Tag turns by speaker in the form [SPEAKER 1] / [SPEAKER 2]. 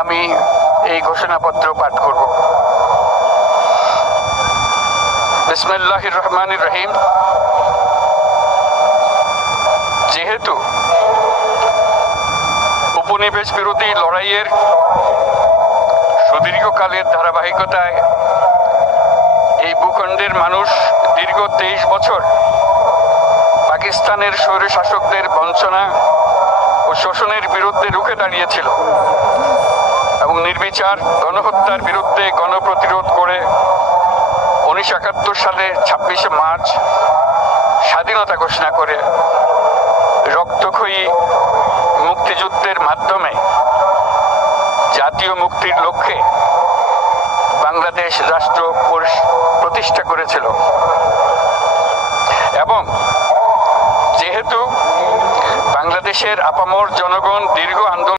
[SPEAKER 1] আমি এই ঘোষণাপত্র পাঠ করব। বিসমিল্লাহ রহমান রহিম। যেহেতু উপনিবেশ বিরোধী লড়াইয়ের সুদীর্ঘকালের ধারাবাহিকতায় এই ভূখণ্ডের মানুষ দীর্ঘ তেইশ বছর পাকিস্তানের স্বৈর শাসকদের বঞ্চনা ও শোষণের বিরুদ্ধে রুখে দাঁড়িয়েছিল। নির্বিচার গণহত্যার বিরুদ্ধে গণপ্রতিরোধ করে উনিশশো একাত্তর সালে ছাব্বিশে মার্চ স্বাধীনতা ঘোষণা করে রক্তক্ষয়ী মুক্তিযুদ্ধের মাধ্যমে জাতীয় মুক্তির লক্ষ্যে বাংলাদেশ রাষ্ট্র প্রতিষ্ঠা করেছিল। এবং যেহেতু বাংলাদেশের আপামর জনগণ দীর্ঘ আন্দোলন